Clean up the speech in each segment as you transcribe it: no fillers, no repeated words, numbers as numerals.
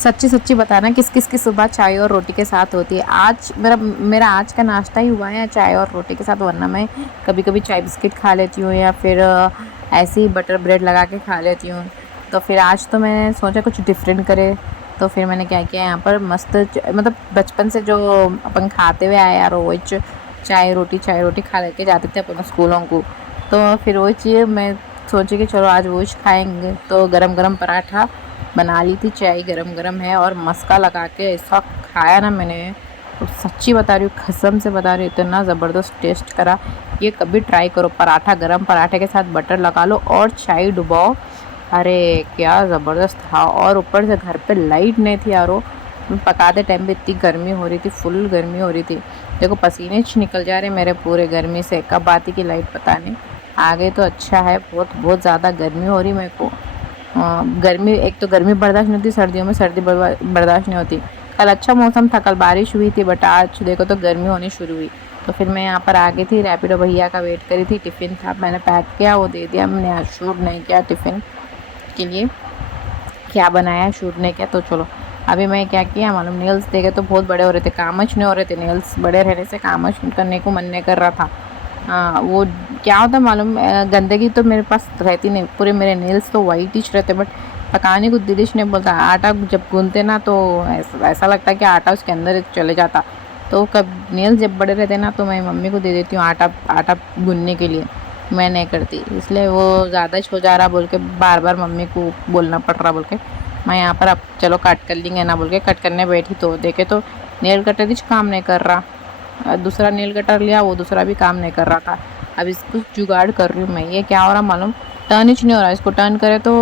सच्ची सच्ची बताना किस किस की सुबह चाय और रोटी के साथ होती है। आज मेरा मेरा आज का नाश्ता ही हुआ है चाय और रोटी के साथ, वरना मैं कभी कभी चाय बिस्किट खा लेती हूँ या फिर ऐसे ही बटर ब्रेड लगा के खा लेती हूँ। तो फिर आज तो मैंने सोचा कुछ डिफरेंट करे, तो फिर मैंने क्या किया, यहाँ पर मस्त मतलब बचपन से जो अपन खाते हुए आए यार, वही चाय रोटी खा लेके जाते थे अपन स्कूलों को। तो फिर वही चीज़ मैं सोची कि चलो आज वही खाएंगे। तो गरम गरम पराठा बना ली थी, चाय गरम गरम है और मस्का लगा के ऐसा खाया ना मैंने। तो सच्ची बता रही हूँ, कसम से बता रही हूँ, इतना ज़बरदस्त टेस्ट करा। ये कभी ट्राई करो, पराठा गरम पराठे के साथ बटर लगा लो और चाय डुबाओ। अरे क्या ज़बरदस्त था। और ऊपर से घर पे लाइट नहीं थी यारो, पकाते टाइम भी इतनी गर्मी हो रही थी, फुल गर्मी हो रही थी। देखो पसीने निकल जा रहे मेरे पूरे गर्मी से। कब आती की लाइट पता नहीं। आगे तो अच्छा है, बहुत बहुत ज़्यादा गर्मी हो रही मेरे को। गर्मी, एक तो गर्मी बर्दाश्त नहीं होती, सर्दियों में सर्दी बर्दाश्त नहीं होती। कल अच्छा मौसम था, कल बारिश हुई थी, बट आज देखो तो गर्मी होनी शुरू हुई। तो फिर मैं यहाँ पर आ गई थी, रैपिडो भैया का वेट करी थी। टिफ़िन था, मैंने पैक किया, वो दे दिया। मैंने आज शूट नहीं किया टिफ़िन के लिए, क्या बनाया शूट नहीं किया। तो चलो अभी मैं क्या किया मालूम, नेल्स देखे तो बहुत बड़े हो रहे थे, कामच नहीं हो रहे थे। नेल्स बड़े रहने से कामच करने को मन नहीं कर रहा था। हाँ वो क्या होता है मालूम, गंदगी तो मेरे पास रहती नहीं, पूरे मेरे नेल्स तो वाइट ही रहते, बट पकाने को दिलिश नहीं बोलता। आटा जब गूंदते ना तो ऐसा लगता है कि आटा उसके अंदर चले जाता। तो कब नेल्स जब बड़े रहते ना तो मैं मम्मी को दे देती हूँ आटा आटा गूंदने के लिए। मैं नहीं करती, इसलिए वो ज़्यादा ही हो जा रहा बोल के बार बार मम्मी को बोलना पड़ रहा बोल के मैं यहाँ पर अब चलो कट कर लेंगे ना बोल के कट करने बैठी। तो देखे तो नेल कटर ही काम नहीं कर रहा। दूसरा नेल कटर लिया, वो दूसरा भी काम नहीं कर रहा था। अब इसको जुगाड़ कर रही हूँ मैं। ये क्या हो रहा मालूम, टर्न ही नहीं हो रहा। इसको टर्न करे तो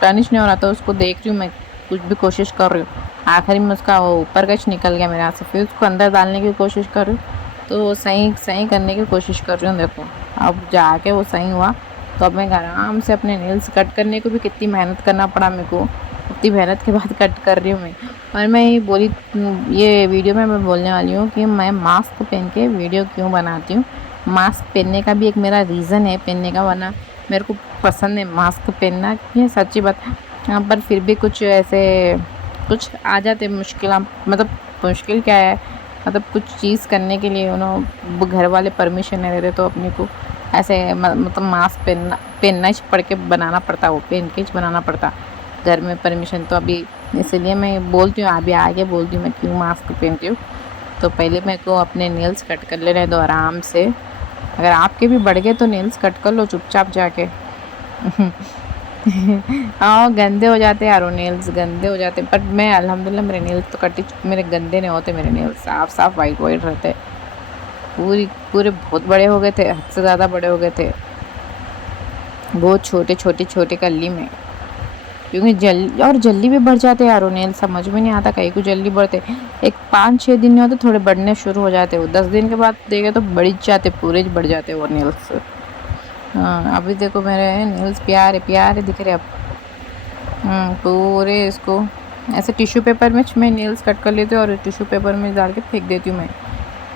टर्न ही नहीं हो रहा, तो उसको देख रही हूँ मैं, कुछ भी कोशिश कर रही हूँ। आखिरी में उसका वो ऊपर का निकल गया मेरे हाथ से। फिर उसको अंदर डालने की कोशिश कर रही हूँ, तो सही सही करने की कोशिश कर रही हूँ। देखो अब जाके वो सही हुआ। तो अब मैं आराम से अपने नेल्स कट करने को भी कितनी मेहनत करना पड़ा मेरे को, इतनी मेहनत के बाद कट कर रही हूँ मैं। और मैं ये बोली, ये वीडियो में मैं बोलने वाली हूँ कि मैं मास्क पहन के वीडियो क्यों बनाती हूँ। मास्क पहनने का भी एक मेरा रीज़न है पहनने का, वरना मेरे को पसंद है मास्क पहनना। ये सच्ची बात। यहाँ पर फिर भी कुछ ऐसे कुछ आ जाते मुश्किल, मतलब मुश्किल क्या है, मतलब कुछ चीज़ करने के लिए घर वाले परमिशन नहीं देते, तो अपने को ऐसे मतलब मास्क पहनना ही पड़ के बनाना पड़ता, वो पहन के बनाना पड़ता घर में परमिशन। तो अभी इसलिए मैं बोलती हूँ, अभी आगे बोलती हूँ मैं क्यों मास्क पहनती हूँ। तो पहले मेरे को अपने नेल्स कट कर लेने दो आराम से। अगर आपके भी बढ़ गए तो नेल्स कट कर लो चुपचाप जाके। हाँ गंदे हो जाते हैं यार, नेल्स गंदे हो जाते, बट मैं अल्हम्दुलिल्लाह मेरे नेल्स तो कटी, मेरे गंदे नहीं होते। मेरे नेल्स साफ साफ वाइट वाइट रहते। पूरे बहुत बड़े हो गए थे, हद से ज़्यादा बड़े हो गए थे, बहुत छोटे छोटे छोटे कली में। क्योंकि जल्दी भी बढ़ जाते यार वो नेल, समझ में नहीं आता कहीं को जल्दी बढ़ते। एक 5-6 दिन नहीं होते, थोड़े बढ़ने शुरू हो जाते। वो 10 दिन के बाद देखे तो बढ़ जाते, पूरे बढ़ जाते वो नेल्स। हाँ अभी देखो मेरे नेल्स प्यारे प्यारे दिख रहे अब। पूरे इसको ऐसे टिश्यू पेपर में मैं नेल्स कट कर लेती हूँ और टिश्यू पेपर में डाल के फेंक देती हूँ मैं।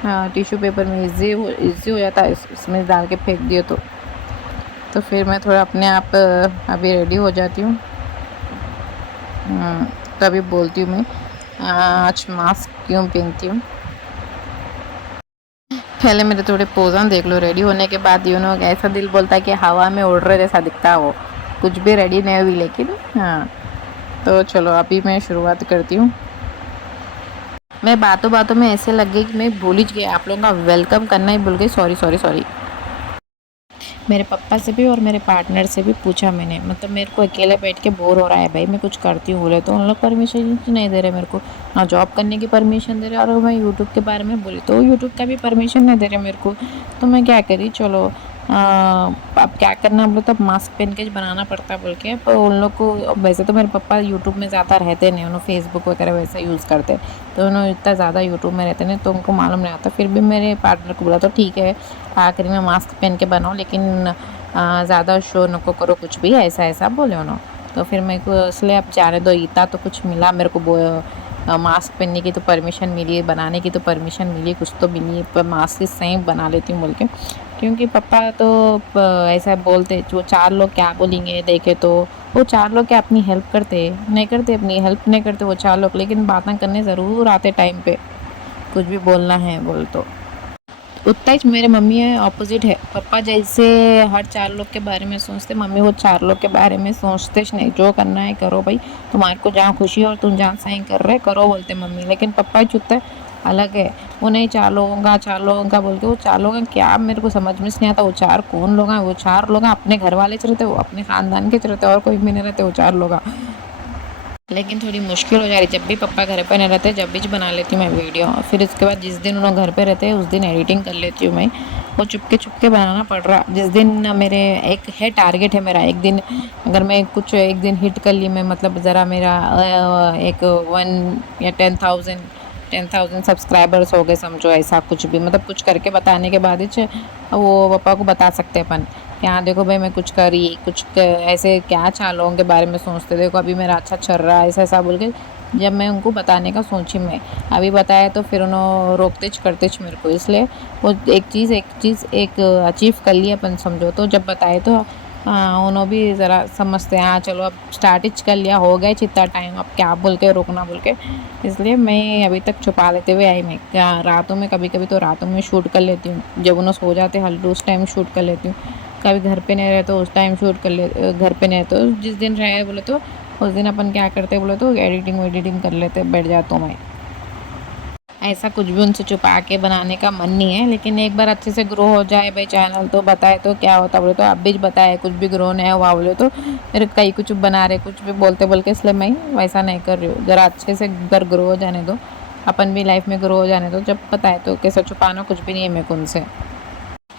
हाँ टिश्यू पेपर में इजी हो जाता है, इसमें डाल के फेंक दिए तो फिर मैं थोड़ा अपने आप अभी रेडी हो जाती हूँ। तो अभी बोलती हूँ मैं आज मास्क क्यों पहनती हूँ। पहले मेरे थोड़े पोज़न देख लो, रेडी होने के बाद ऐसा दिल बोलता है कि हवा में उड़ रहे जैसा दिखता है वो, कुछ भी रेडी नहीं हुई लेकिन। हाँ तो चलो अभी मैं शुरुआत करती हूँ। मैं बातों बातों में ऐसे लग गई कि मैं भूल ही गई, आप लोगों का वेलकम करना ही भूल गई। Sorry sorry sorry. मेरे पापा से भी और मेरे पार्टनर से भी पूछा मैंने, मतलब मेरे को अकेले बैठ के बोर हो रहा है भाई, मैं कुछ करती हूँ बोले, तो उन लोग परमिशन नहीं दे रहे मेरे को, ना जॉब करने की परमिशन दे रहे, और मैं यूट्यूब के बारे में बोली तो यूट्यूब का भी परमिशन नहीं दे रहे मेरे को। तो मैं क्या करी, चलो अब क्या करना बोले तो मास्क पहन के बनाना पड़ता बोल के। पर उन लोग को वैसे तो मेरे पापा यूट्यूब में ज़्यादा रहते नहीं, उन्होंने फेसबुक वगैरह वैसा यूज़ करते, तो उन्होंने इतना ज़्यादा यूट्यूब में रहते नहीं, तो उनको मालूम नहीं आता। फिर भी मेरे पार्टनर को बोला तो ठीक है आखिरी में मास्क पहन के बनाओ, लेकिन ज़्यादा शो नको करो कुछ भी, ऐसा ऐसा बोले उन्होंने। तो फिर मेरे को इसलिए अब जाने दो, इतना तो कुछ मिला मेरे को मास्क पहनने की तो परमिशन मिली है, बनाने की तो परमिशन मिली है, कुछ तो मिली है, पर मास्क से सही बना लेती हूँ बोल के। क्योंकि पापा तो ऐसा बोलते, जो 4 लोग क्या बोलेंगे देखे तो। वो 4 लोग क्या अपनी हेल्प करते? नहीं करते, अपनी हेल्प नहीं करते वो 4 लोग, लेकिन बातें करने ज़रूर आते टाइम पे, कुछ भी बोलना है बोल तो। उतना ही मेरे मम्मी है ऑपोजिट है। पापा जैसे हर 4 लोग के बारे में सोचते, मम्मी वो 4 लोग के बारे में सोचते ही नहीं। जो करना है करो भाई, तुम्हारे को जहाँ खुशी है और तुम जहाँ सही कर रहे करो बोलते मम्मी। लेकिन पापा चुपता है, अलग है। वो नहीं 4 लोगों का बोल के, वो 4 लोग हैं क्या मेरे को समझ में नहीं आता। वो 4 कौन लोग हैं? वो 4 लोग हैं अपने घर वाले च रहते, वो अपने खानदान के च रहते, और कोई भी नहीं रहते वो 4 लोग। लेकिन थोड़ी मुश्किल हो जा रही, जब भी पापा घर पे नहीं रहते जब भी बना लेती हूँ मैं वीडियो। फिर इसके बाद जिस दिन उन्होंने घर पे रहते हैं उस दिन एडिटिंग कर लेती हूँ मैं। वो चुपके चुपके बनाना पड़ रहा। जिस दिन मेरे एक है टारगेट है मेरा, एक दिन अगर मैं कुछ एक दिन हिट कर ली मैं, मतलब ज़रा मेरा एक 1 या 10,000 सब्सक्राइबर्स हो गए समझो, ऐसा कुछ भी मतलब कुछ करके बताने के बाद ही वो पापा को बता सकते हैं अपन कि हाँ देखो भाई मैं कुछ करी, ऐसे क्या 4 लोगों के बारे में सोचते, देखो अभी मेरा अच्छा चल रहा है, ऐसा ऐसा बोल के जब मैं उनको बताने का सोची मैं। अभी बताया तो फिर उन्होंने रोकते करते मेरे को, इसलिए वो एक अचीव कर लिया अपन समझो। तो जब बताए तो हाँ उन्होंने भी ज़रा समझते हैं, हाँ चलो अब स्टार्ट कर लिया, हो गया जितना टाइम, अब क्या बोल के रोकना बोल के। इसलिए मैं अभी तक छुपा लेते हुए आई। मैं क्या रातों में कभी कभी तो रातों में शूट कर लेती हूँ, जब उन्हें सो जाते हल्लू उस टाइम शूट कर लेती हूँ। कभी घर पे नहीं रहे तो उस टाइम शूट कर ले, घर पे नहीं रहे तो जिस दिन रहे बोले तो उस दिन अपन क्या करते बोले तो एडिटिंग वेडिटिंग कर लेते, बैठ जाता हूँ मैं। ऐसा कुछ भी उनसे छुपा के बनाने का मन नहीं है, लेकिन एक बार अच्छे से ग्रो हो जाए भाई चैनल तो बताए तो क्या होता बोले तो। अब भी बताए कुछ भी ग्रो नहीं हुआ बोले तो मेरे कई कुछ बना रहे कुछ भी बोलते बोल के, इसलिए मैं वैसा नहीं कर रही हूँ। ज़रा अच्छे से घर ग्रो हो जाने दो, अपन भी लाइफ में ग्रो हो जाने दो, जब बताए तो कैसा छुपाना कुछ भी नहीं है मेरे को उनसे।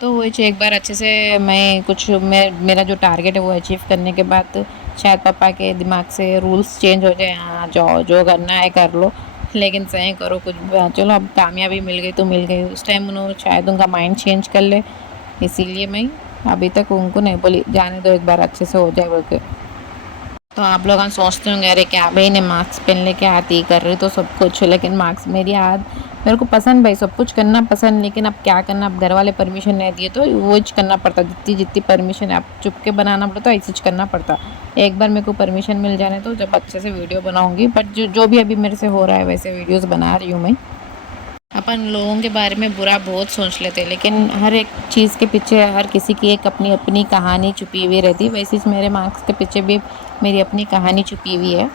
तो वो एक बार अच्छे से मैं कुछ मेरा जो टारगेट है वो अचीव करने के बाद शायद पापा के दिमाग से रूल्स चेंज हो जाए, हाँ जाओ जो करना है कर लो, लेकिन सही करो कुछ भी। हाँ, चलो अब कामयाबी मिल गई तो मिल गई, उस टाइम उन्होंने शायद उनका माइंड चेंज कर ले, इसीलिए मैं अभी तक उनको नहीं बोली जाने दो एक बार अच्छे से हो जाए बोल के। तो आप लोग सोचते होंगे अरे क्या भाई ने मार्क्स पहन लेके आती कर रही तो सब कुछ, लेकिन मार्क्स मेरी याद मेरे को पसंद भाई, सब कुछ करना पसंद, लेकिन अब क्या करना, अब घर वाले परमिशन नहीं दिए तो वो करना पड़ता। जितनी जितनी परमिशन है, आप चुप के बनाना पड़ता तो ऐसे करना पड़ता। एक बार मेरे को परमिशन मिल जाने तो जब अच्छे से वीडियो बनाऊंगी, बट जो भी अभी मेरे से हो रहा है वैसे वीडियोज़ बना रही हूँ मैं। अपन लोगों के बारे में बुरा बहुत सोच लेते हैं, लेकिन हर एक चीज़ के पीछे हर किसी की एक अपनी अपनी कहानी छुपी हुई रहती है, वैसे ही मेरे मार्क्स के पीछे भी मेरी अपनी कहानी छुपी हुई है।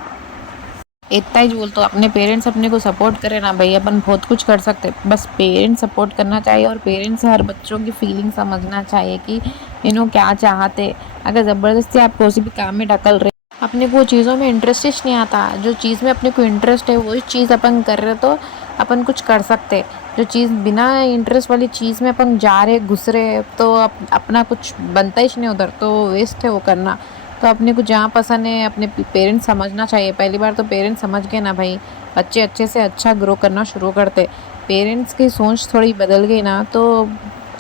इतना ही बोल तो अपने पेरेंट्स अपने को सपोर्ट करें ना भाई, अपन बहुत कुछ कर सकते हैं, बस पेरेंट्स सपोर्ट करना चाहिए और पेरेंट्स हर बच्चों की फीलिंग समझना चाहिए कि इन्हों क्या चाहते। अगर ज़बरदस्ती आप किसी भी काम में ढकल रहे, अपने को चीज़ों में इंटरेस्ट ही नहीं आता, जो चीज़ में अपने को इंटरेस्ट है वही चीज़ अपन कर रहे तो अपन कुछ कर सकते। जो चीज़ बिना इंटरेस्ट वाली चीज़ में अपन जा रहे घुस रहे तो अपना कुछ बनता ही नहीं उधर, तो वेस्ट है वो करना। तो अपने को जहाँ पसंद है अपने पेरेंट्स समझना चाहिए। पहली बार तो पेरेंट्स समझ गए ना भाई, बच्चे अच्छे से अच्छा ग्रो करना शुरू करते। पेरेंट्स की सोच थोड़ी बदल गई ना तो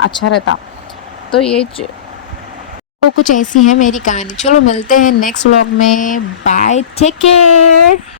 अच्छा रहता। तो तो कुछ ऐसी है मेरी कहानी। चलो मिलते हैं नेक्स्ट व्लॉग में, बाय, टेक केयर।